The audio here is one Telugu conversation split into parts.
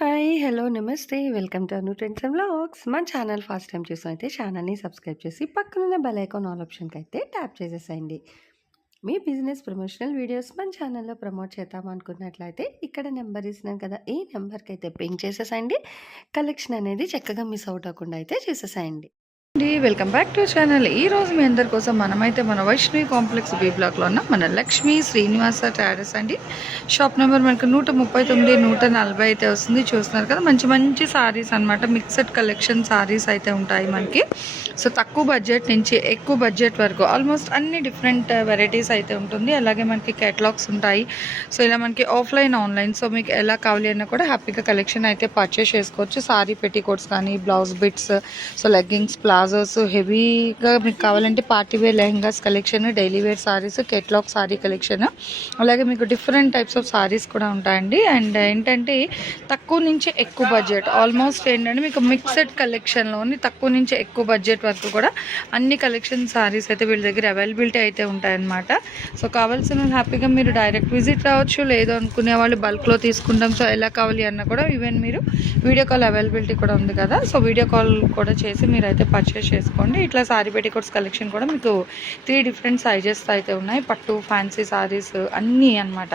హాయ్! హలో! నమస్తే. Welcome to Anu trends and vlogs. మన ఛానల్ ఫస్ట్ టైమ్ చూసినైతే ఛానల్‌ని సబ్స్క్రైబ్ చేసి పక్కనున్న బెల్ ఐకాన్ ఆల్ ఆప్షన్‌కైతే ట్యాప్ చేసేసేయండి. మీ బిజినెస్ ప్రమోషనల్ వీడియోస్ మన ఛానల్‌లో ప్రమోట్ చేద్దాం అనుకున్నట్లయితే ఇక్కడ నెంబర్ ఇస్తున్నాను కదా! ఈ నెంబర్‌కైతే పింగ్ చేసేసేయండి. కలెక్షన్ అనేది చక్కగా మిస్ అవుట్ అవ్వకుండా అయితే చూసేసేయండి. Welcome back to channel. ఈ రోజు మీ అందరి కోసం మనమైతే మన వైష్ణవి కాంప్లెక్స్ బి బ్లాక్లో ఉన్న మన లక్ష్మీ శ్రీనివాస ట్రేడర్స్ అండి. షాప్ నెంబర్ మనకు 139, 140 అయితే వస్తుంది. చూస్తున్నారు కదా, మంచి మంచి సారీస్ అనమాట. మిక్స్డ్ కలెక్షన్ సారీస్ అయితే ఉంటాయి మనకి. సో తక్కువ బడ్జెట్ నుంచి ఎక్కువ బడ్జెట్ వరకు ఆల్మోస్ట్ అన్ని డిఫరెంట్ వెరైటీస్ అయితే ఉంటుంది. అలాగే మనకి కేటలాగ్స్ ఉంటాయి. సో ఇలా మనకి ఆఫ్లైన్ ఆన్లైన్ సో మీకు ఎలా కావాలి అన్నా కూడా హ్యాపీగా కలెక్షన్ అయితే పర్చేస్ చేసుకోవచ్చు. సారీ పెట్టికోట్స్ కానీ, blouse bits, so leggings, palazzos, హెవీగా మీకు కావాలంటే party wear lehengas collection, daily wear saris, catalogue sari collection, అలాగే మీకు డిఫరెంట్ టైప్స్ ఆఫ్ సారీస్ కూడా ఉంటాయండి. అండ్ ఏంటంటే తక్కువ నుంచి ఎక్కువ బడ్జెట్ ఆల్మోస్ట్ ఏంటంటే మీకు మిక్స్డ్ కలెక్షన్లోని తక్కువ నుంచి ఎక్కువ బడ్జెట్ వరకు కూడా అన్ని కలెక్షన్ సారీస్ అయితే వీళ్ళ దగ్గర అవైలబిలిటీ అయితే ఉంటాయన్నమాట. సో కావాల్సిన హ్యాపీగా మీరు డైరెక్ట్ విజిట్ రావచ్చు, లేదు అనుకునే వాళ్ళు బల్క్లో తీసుకుంటాం సో ఎలా కావాలి అన్న కూడా ఈవెన్ మీరు వీడియో కాల్ అవైలబిలిటీ కూడా ఉంది కదా, సో వీడియో కాల్ కూడా చేసి మీరైతే పర్చేస్ చేసుకోండి. ఇట్లా సారీ పెట్టికోట్స్ కలెక్షన్ కూడా మీకు 3 డిఫరెంట్ సైజెస్ అయితే ఉన్నాయి. పట్టు, ఫ్యాన్సీ సారీస్ అన్నీ అనమాట.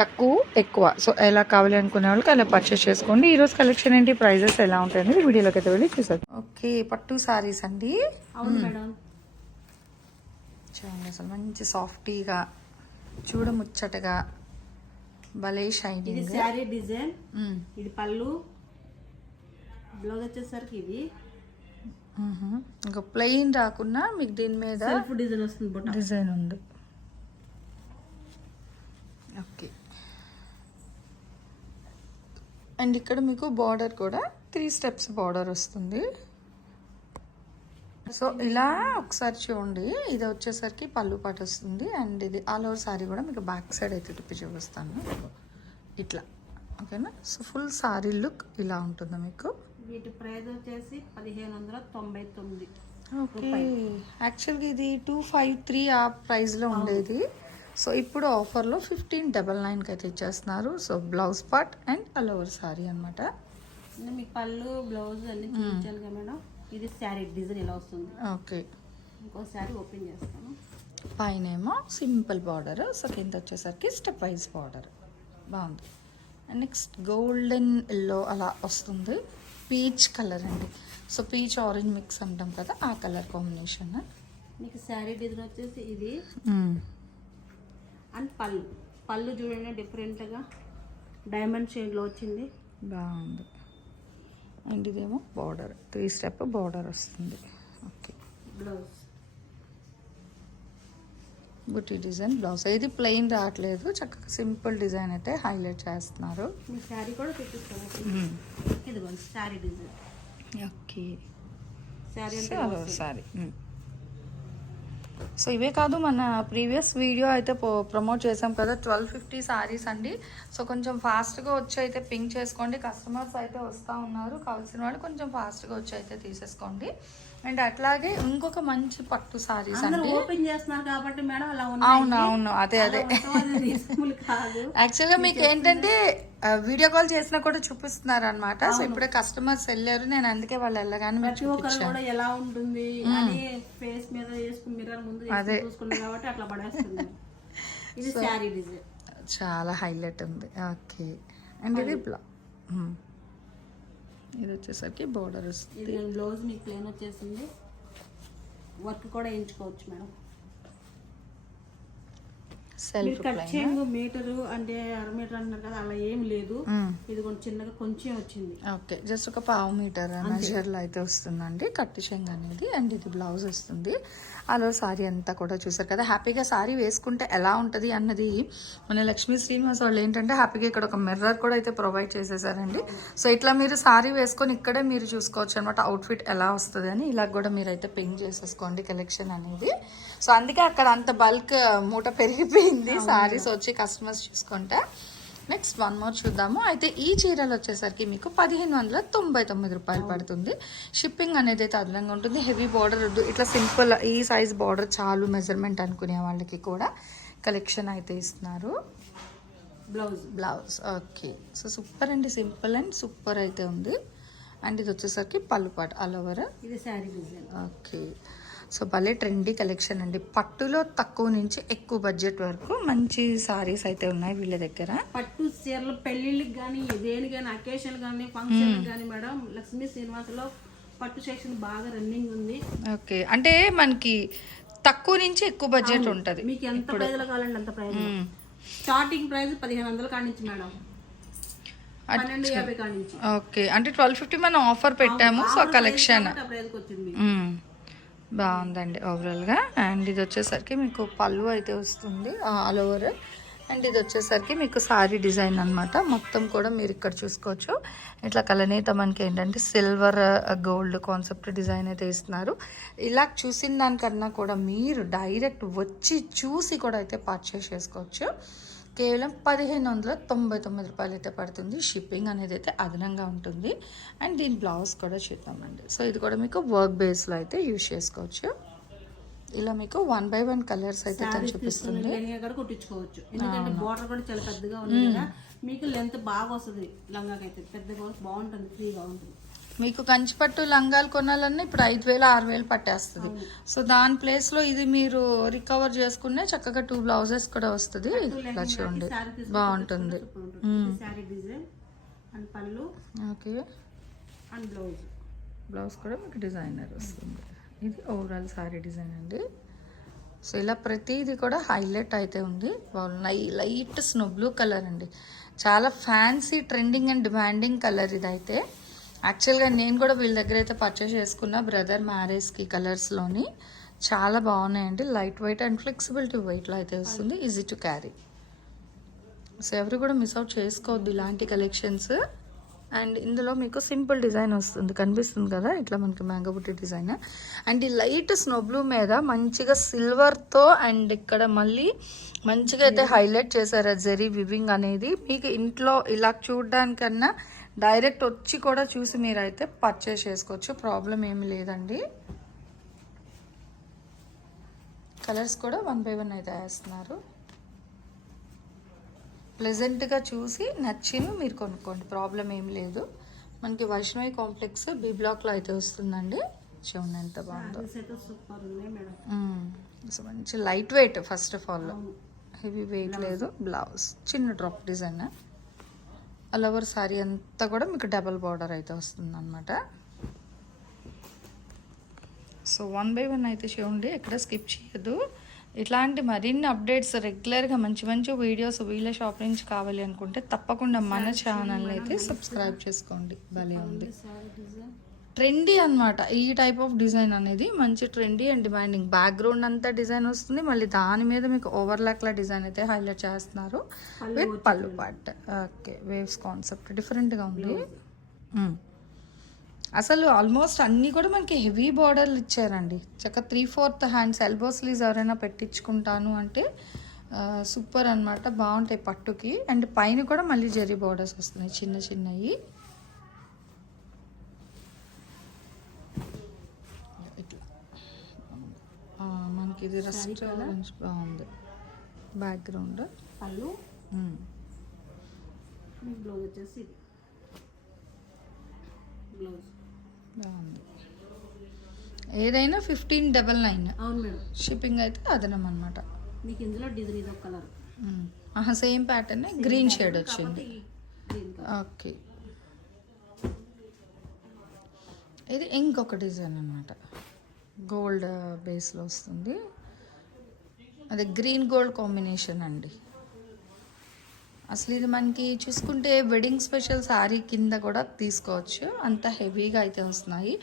తక్కువ ఎక్కువ సో ఎలా కావాలి అనుకునే వాళ్ళకి అలా పర్చేస్ చేసుకోండి. ఈరోజు కలెక్షన్ ఏంటి, ప్రైజెస్ ఎలా ఉంటాయి అనేది వీడియోలోకి అయితే వెళ్ళి చూసారు. ఓకే, పట్టు సారీస్ అండి. అవును మేడం. చూడండి అసలు మంచి సాఫ్టీగా చూడముచ్చటగా భలే షైనింగ్. ఇది శారీ డిజైన్, ఇది పళ్ళు, బ్లౌజ్ వచ్చేసరికి ఇది ఇంకా ప్లెయిన్ రాకుండా మీకు దీని మీద సెల్ఫ్ డిజైన్ వస్తుంది, డిజైన్ ఉంది. ఓకే, అండ్ ఇక్కడ మీకు బార్డర్ కూడా 3 స్టెప్స్ బార్డర్ వస్తుంది. సో ఇలా ఒకసారి చూడండి, ఇది వచ్చేసరికి పళ్ళు పాటు వస్తుంది. అండ్ ఇది ఆల్ ఓవర్ సారీ కూడా మీకు బ్యాక్ సైడ్ అయితే తిప్పి చూపిస్తాను ఇట్లా. ఓకేనా, సో ఫుల్ సారీ లుక్ ఇలా ఉంటుంది మీకు. వీటి ప్రైస్ వచ్చేసి 1599. ఓకే, యాక్చువల్గా ఇది 253 ఆ ప్రైస్లో ఉండేది. సో ఇప్పుడు ఆఫర్లో 1599కి అయితే ఇచ్చేస్తున్నారు. So blouse part and all over sorry అనమాట. మీకు పళ్ళు బ్లౌజ్ అన్ని చూపించాను కదా మేడం. ఇది శారీ డిజైన్ ఇలా వస్తుంది. ఓకే, ఇంకో శారీ ఓపెన్ చేస్తాను. పైన ఏమో సింపుల్ బార్డర్, సో కింద వచ్చేసరికి స్టెప్ వైజ్ బార్డర్ బాగుంది. అండ్ నెక్స్ట్ గోల్డెన్ ఎల్లో అలా వస్తుంది. పీచ్ కలర్ అండి, సో పీచ్ ఆరెంజ్ మిక్స్ అంటాం కదా, ఆ కలర్ కాంబినేషన్. మీకు శారీ డిజైన్ వచ్చేసి ఇది అండ్ పళ్ళు చూడండి డిఫరెంట్గా డైమండ్ షేడ్లో వచ్చింది, బాగుంది. అండ్ ఇదేమో బార్డర్ 3 స్టెప్ బార్డర్ వస్తుంది. ఓకే, బ్లౌజ్ బుట్టి డిజైన్ బ్లౌజ్. ఇది ప్లెయిన్ రావట్లేదు, చక్కగా సింపుల్ డిజైన్ అయితే హైలైట్ చేస్తున్నారు. మీ శారీ కూడా చూపిస్తాను. ఇదిగోండి శారీ డిజైన్. ఓకే, శారీ అంటే సారీ. సో ఇవే కాదు, మన ప్రీవియస్ వీడియో అయితే ప్రమోట్ చేసాం కదా 1250 సారీస్ అండి. సో కొంచెం ఫాస్ట్గా వచ్చి అయితే పింక్ చేసుకోండి. కస్టమర్స్ అయితే వస్తూ ఉన్నారు, కావాల్సిన వాళ్ళు కొంచెం ఫాస్ట్గా వచ్చి అయితే తీసేసుకోండి. అండ్ అట్లాగే ఇంకొక మంచి పట్టు సారీస్ అండి. ఓపెన్ చేస్తున్నారు కాబట్టి మేడం అలా అవును అదే యాక్చువల్గా మీకు ఏంటంటే వీడియో కాల్ చేసినా కూడా చూపిస్తున్నారు అనమాట. సో ఇప్పుడే కస్టమర్స్ వెళ్ళారు, నేను అందుకే వాళ్ళు వెళ్ళగానే కూడా ఎలా ఉంటుంది అని ఫేస్ మీద వేసుకుని మిర్రర్ ముందు చూసుకున్నారు కాబట్టి అట్లా పడేస్తుంది. ఇది శారీ డిజైన్ చాలా హైలైట్ ఉంది. ఓకే, అండ్ ఇది ఇది వచ్చేసరికి బోర్డర్ వస్తుంది. బ్లౌజ్ మీకు ప్లేన్ వచ్చేసింది, వర్క్ కూడా వేయించుకోవచ్చు మేడం. సెల్ఫ్ కటింగ్ మీటరు అంటే 1/2 మీటర్ అంటున్నారు కదా, అలా ఏం లేదు. ఇది కొంచెం చిన్నగా కొంచెం వచ్చింది. ఓకే, జస్ట్ ఒక 1/2 మీటర్ మెజర్లో అయితే వస్తుందండి కట్టిషంగ్ అనేది. అండ్ ఇది బ్లౌజ్ వస్తుంది. అలా సారీ అంతా కూడా చూసారు కదా, హ్యాపీగా సారీ వేసుకుంటే ఎలా ఉంటుంది అన్నది మన లక్ష్మీ శ్రీనివాస్ వాళ్ళు ఏంటంటే హ్యాపీగా ఇక్కడ ఒక మిర్రర్ కూడా అయితే ప్రొవైడ్ చేసేసారండి. సో ఇట్లా మీరు సారీ వేసుకొని ఇక్కడే మీరు చూసుకోవచ్చు అనమాట అవుట్ఫిట్ ఎలా వస్తుంది అని. ఇలా కూడా మీరు అయితే పింక్ చేసేసుకోండి కలెక్షన్ అనేది. సో అందుకే అక్కడ అంత బల్క్ మూట పెరిగిపోయింది సారీస్ వచ్చి కస్టమర్స్ చూసుకుంటే. నెక్స్ట్ వన్ మోర్ చూద్దాము. అయితే ఈ చీరలు వచ్చేసరికి మీకు 1599 రూపాయలు పడుతుంది. షిప్పింగ్ అనేది అయితే అదనంగా ఉంటుంది. హెవీ బార్డర్ వద్దు, ఇట్లా సింపుల్ ఈ సైజ్ బార్డర్ చాలు మెజర్మెంట్ అనుకునే వాళ్ళకి కూడా కలెక్షన్ అయితే ఇస్తున్నారు. బ్లౌజ్. ఓకే. సో సూపర్ అండి, సింపుల్ అండ్ సూపర్ అయితే ఉంది. అండ్ ఇది వచ్చేసరికి పళ్ళు పాటు ఆల్ ఓవర్. ఇది శారీ డిజైన్. ఓకే. సో భలే ట్రెండీ కలెక్షన్ అండి. పట్టులో తక్కువ నుంచి ఎక్కువ బడ్జెట్ వరకు మంచి సారీస్ అయితే ఉన్నాయి వీళ్ళ దగ్గర. పట్టు చీరలు పెళ్లిళ్ళకి కానీ దేనికి కానీ అకేషన్ కానీ ఫంక్షన్ కానీ మేడం లక్ష్మీ శ్రీనివాసలో పట్టు సెక్షన్ బాగా రన్నింగ్ ఉంది. ఓకే, అంటే మనకి తక్కువ నుంచి ఎక్కువ బడ్జెట్ ఉంటుంది. మీకు ఎంత ప్రైజ్ లో కావాలండి అంత ప్రైజ్. స్టార్టింగ్ ప్రైస్ 1500 కాడి నుంచి మేడం, 1250 కాడి నుంచి. ఓకే, అంటే 1250 మనం ఆఫర్ పెట్టాము. సో కలెక్షన్ ప్రైజ్కి వచ్చింది. బాగుందండి ఓవరాల్గా. అండ్ ఇది వచ్చేసరికి మీకు పళ్ళు అయితే వస్తుంది ఆల్ ఓవర్. అండ్ ఇది వచ్చేసరికి మీకు సారీ డిజైన్ అనమాట. మొత్తం కూడా మీరు ఇక్కడ చూసుకోవచ్చు. ఇట్లా కలనేత మనకి ఏంటంటే సిల్వర్ గోల్డ్ కాన్సెప్ట్ డిజైన్ అయితే ఇస్తున్నారు. ఇలా చూసిన దానికన్నా కూడా మీరు డైరెక్ట్ వచ్చి చూసి కూడా అయితే పర్చేస్ చేసుకోవచ్చు. కేవలం 1599 రూపాయలు అయితే పడుతుంది. షిప్పింగ్ అనేది అయితే అదనంగా ఉంటుంది. అండ్ దీని బ్లౌజ్ కూడా చూద్దామండి. సో ఇది కూడా మీకు వర్క్ బేస్లో అయితే యూజ్ చేసుకోవచ్చు. ఇలా మీకు 1 by 1 కలర్స్ అయితే చూపిస్తుంది. కుట్టించుకోవచ్చు, ఎందుకంటే బోర్డర్ కూడా చాలా పెద్దగా ఉంది కదా, మీకు లెంత్ బాగా వస్తుంది. లంగాకైతే పెద్దగా బాగుంటుంది, ఫ్రీగా ఉంటుంది. మీకు కంచిపట్టు లంగాలు కొనాలన్నా ఇప్పుడు 5000-6000 పట్టేస్తుంది. సో దాని ప్లేస్లో ఇది మీరు రికవర్ చేసుకునే చక్కగా 2 బ్లౌజెస్ కూడా వస్తుంది. ఇలా చూడండి, బాగుంటుంది. ఓకే, అండ్ బ్లౌజ్ కూడా మీకు డిజైనర్ వస్తుంది. ఇది ఓవరాల్ సారీ డిజైన్ అండి. సో ఇలా ప్రతిదీ కూడా హైలైట్ అయితే ఉంది. లైట్ స్నో బ్లూ కలర్ అండి, చాలా fancy trending and demanding colour ఇదైతే. యాక్చువల్గా నేను కూడా వీళ్ళ దగ్గర అయితే పర్చేస్ చేసుకున్న బ్రదర్ మ్యారేజ్కి కలర్స్లోని. చాలా బాగున్నాయండి, లైట్ వెయిట్ అండ్ ఫ్లెక్సిబిలిటీ వెయిట్లో అయితే వస్తుంది, ఈజీ టు క్యారీ. సో ఎవరు కూడా మిస్ అవుట్ చేసుకోవద్దు ఇలాంటి కలెక్షన్స్. అండ్ ఇందులో మీకు సింపుల్ డిజైన్ వస్తుంది, కనిపిస్తుంది కదా ఇట్లా మనకి మ్యాంగో బుట్టి డిజైన్. అండ్ ఈ లైట్ స్నో బ్లూ మీద మంచిగా సిల్వర్తో అండ్ ఇక్కడ మళ్ళీ మంచిగా అయితే హైలైట్ చేశారు జరీ వివింగ్ అనేది. మీకు ఇంట్లో ఇలా చూడడానికన్నా డైరెక్ట్ వచ్చి కూడా చూసి మీరైతే పర్చేస్ చేసుకోవచ్చు, ప్రాబ్లం ఏమి లేదండి. కలర్స్ కూడా 1 by 1 అయితే వేస్తున్నారు. ప్లెజెంట్గా చూసి నచ్చిన మీరు కొనుక్కోండి, ప్రాబ్లం ఏం లేదు. మనకి వైష్ణవి కాంప్లెక్స్ బి బ్లాక్లో అయితే వస్తుందండి. చూడండి ఎంత బాగుందో. సో మంచి light weight, first of all heavy weight లేదు. బ్లౌజ్ చిన్న drop design. All over sorry అంతా కూడా మీకు డబల్ బార్డర్ అయితే వస్తుంది అనమాట. సో 1 by 1 అయితే చూడండి, ఎక్కడ స్కిప్ చేయొద్దు. ఇట్లాంటి మరిన్ని అప్డేట్స్ రెగ్యులర్గా మంచి మంచి వీడియోస్ వీళ్ళ షాప్ నుంచి కావాలి అనుకుంటే తప్పకుండా మన ఛానల్ అయితే సబ్స్క్రైబ్ చేసుకోండి. భలే ఉంది, ట్రెండీ అనమాట. ఈ టైప్ ఆఫ్ డిజైన్ అనేది మంచి ట్రెండీ అండ్ డిమాండింగ్. బ్యాక్గ్రౌండ్ అంతా డిజైన్ వస్తుంది, మళ్ళీ దాని మీద మీకు ఓవర్లాక్లా డిజైన్ అయితే హైలైట్ చేస్తున్నారు విత్ పళ్ళు పాట్. ఓకే, వేవ్స్ కాన్సెప్ట్ డిఫరెంట్గా ఉంది. అసలు ఆల్మోస్ట్ అన్నీ కూడా మనకి హెవీ బార్డర్లు ఇచ్చారండి. చక్క 3/4 హ్యాండ్స్ ఎల్బో స్లీవ్స్ ఎవరైనా పెట్టించుకుంటాను అంటే సూపర్ అనమాట, బాగుంటాయి పట్టుకి. అండ్ పైన కూడా మళ్ళీ జరీ బార్డర్స్ వస్తున్నాయి చిన్న చిన్నవి. ఇట్లా మనకి ఇది రస్ట్ బాగుంది. బ్యాక్గ్రౌండ్ పళ్ళు, బ్లౌజ్ వచ్చేసి బ్లౌజ్ బాగుంది. ఏదైనా 1599. అవును మేడం. షిప్పింగ్ అయితే అదనం అనమాట. మీకు ఇందులో డిజైన్ ఇదో colour, same pattern green shade వచ్చింది. ఓకే, ఇది ఇంకొక డిజైన్ అనమాట, గోల్డ్ బేస్లో వస్తుంది. అదే గ్రీన్ గోల్డ్ కాంబినేషన్ అండి. అసలు ఇది మనకి చూసుకుంటే వెడ్డింగ్ స్పెషల్ శారీ కింద కూడా తీసుకోవచ్చు, అంత హెవీగా అయితే వస్తున్నాయి.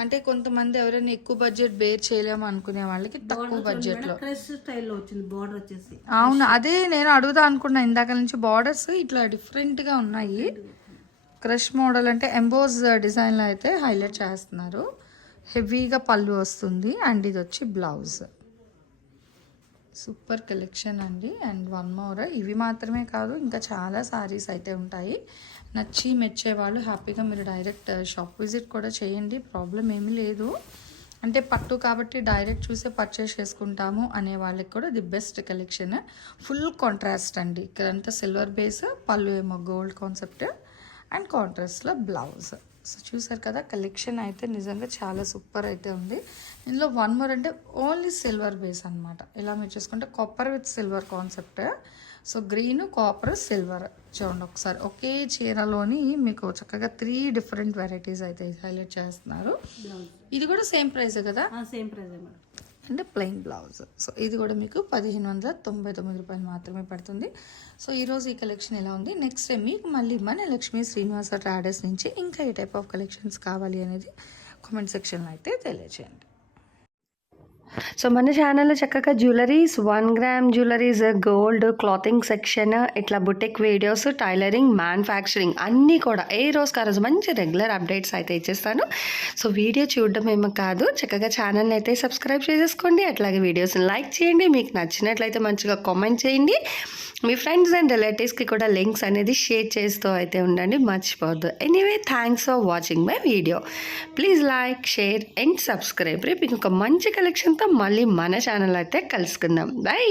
అంటే కొంతమంది ఎవరైనా ఎక్కువ బడ్జెట్ బేర్ చేయలేము అనుకునే వాళ్ళకి తక్కువ బడ్జెట్లో స్టైల్లో వచ్చింది బార్డర్ వచ్చేసి. అవును, అదే నేను అడుగుదా అనుకున్నా ఇందాక నుంచి. బార్డర్స్ ఇట్లా డిఫరెంట్గా ఉన్నాయి. క్రష్ మోడల్ అంటే ఎంబోజ్ డిజైన్లో అయితే హైలైట్ చేస్తున్నారు. హెవీగా పళ్ళు వస్తుంది. అండ్ ఇది వచ్చి బ్లౌజ్. సూపర్ కలెక్షన్ అండి. అండ్ 1 more, ఇవి మాత్రమే కాదు ఇంకా చాలా సారీస్ అయితే ఉంటాయి. నచ్చి మెచ్చే వాళ్ళు హ్యాపీగా మీరు డైరెక్ట్ షాప్ విజిట్ కూడా చేయండి, ప్రాబ్లం ఏమీ లేదు. అంటే పట్టు కాబట్టి డైరెక్ట్ చూసే పర్చేస్ చేసుకుంటాము అనే వాళ్ళకి కూడా the best collection. Full contrast అండి, ఇక్కడంతా సిల్వర్ బేస్, పళ్ళు ఏమో గోల్డ్ కాన్సెప్ట్ అండ్ కాంట్రాస్ట్లో బ్లౌజ్. సో చూసారు కదా, కలెక్షన్ అయితే నిజంగా చాలా సూపర్ అయితే ఉంది. ఇందులో వన్ మోర్ అంటే ఓన్లీ సిల్వర్ బేస్ అనమాట. ఇలా మీరు చూసుకుంటే copper with silver concept. So green, copper, silver చూడండి ఒకసారి ఒకే చీరలోని మీకు చక్కగా 3 డిఫరెంట్ వెరైటీస్ అయితే హైలైట్ చేస్తున్నారు. ఇది కూడా సేమ్ ప్రైస్ కదా, సేమ్ ప్రైస్ మేడం, అంటే ప్లెయిన్ బ్లౌజ్. సో ఇది కూడా మీకు 1599 రూపాయలు మాత్రమే పడుతుంది. సో ఈరోజు ఈ కలెక్షన్ ఎలా ఉంది, నెక్స్ట్ టైం మీకు మళ్ళీ మన లక్ష్మీ శ్రీనివాస ట్రేడర్స్ నుంచి ఇంకా ఏ టైప్ ఆఫ్ కలెక్షన్స్ కావాలి అనేది కామెంట్ సెక్షన్లో అయితే తెలియజేయండి. సో మన ఛానల్లో చక్కగా jewelleries, 1 gram jewelleries, gold, clothing section, ఇట్లా బుటిక్ వీడియోస్, టైలరింగ్, మ్యానుఫ్యాక్చరింగ్ అన్నీ కూడా ఏ రోజుకి ఆ రోజు మంచి రెగ్యులర్ అప్డేట్స్ అయితే ఇచ్చేస్తాను. సో వీడియో చూడడం ఏమో కాదు, చక్కగా ఛానల్ని అయితే సబ్స్క్రైబ్ చేసేసుకోండి. అట్లాగే వీడియోస్ని లైక్ చేయండి, మీకు నచ్చినట్లయితే మంచిగా కామెంట్ చేయండి. మీ ఫ్రెండ్స్ అండ్ రిలేటివ్స్కి కూడా లింక్స్ అనేది షేర్ చేస్తూ అయితే ఉండండి, మర్చిపోవద్దు. Anyway, thanks for watching my video. Please like, share and subscribe. రేపు ఇంకొక మంచి కలెక్షన్తో మళ్ళీ మన ఛానల్ అయితే కలుసుకుందాం. బై.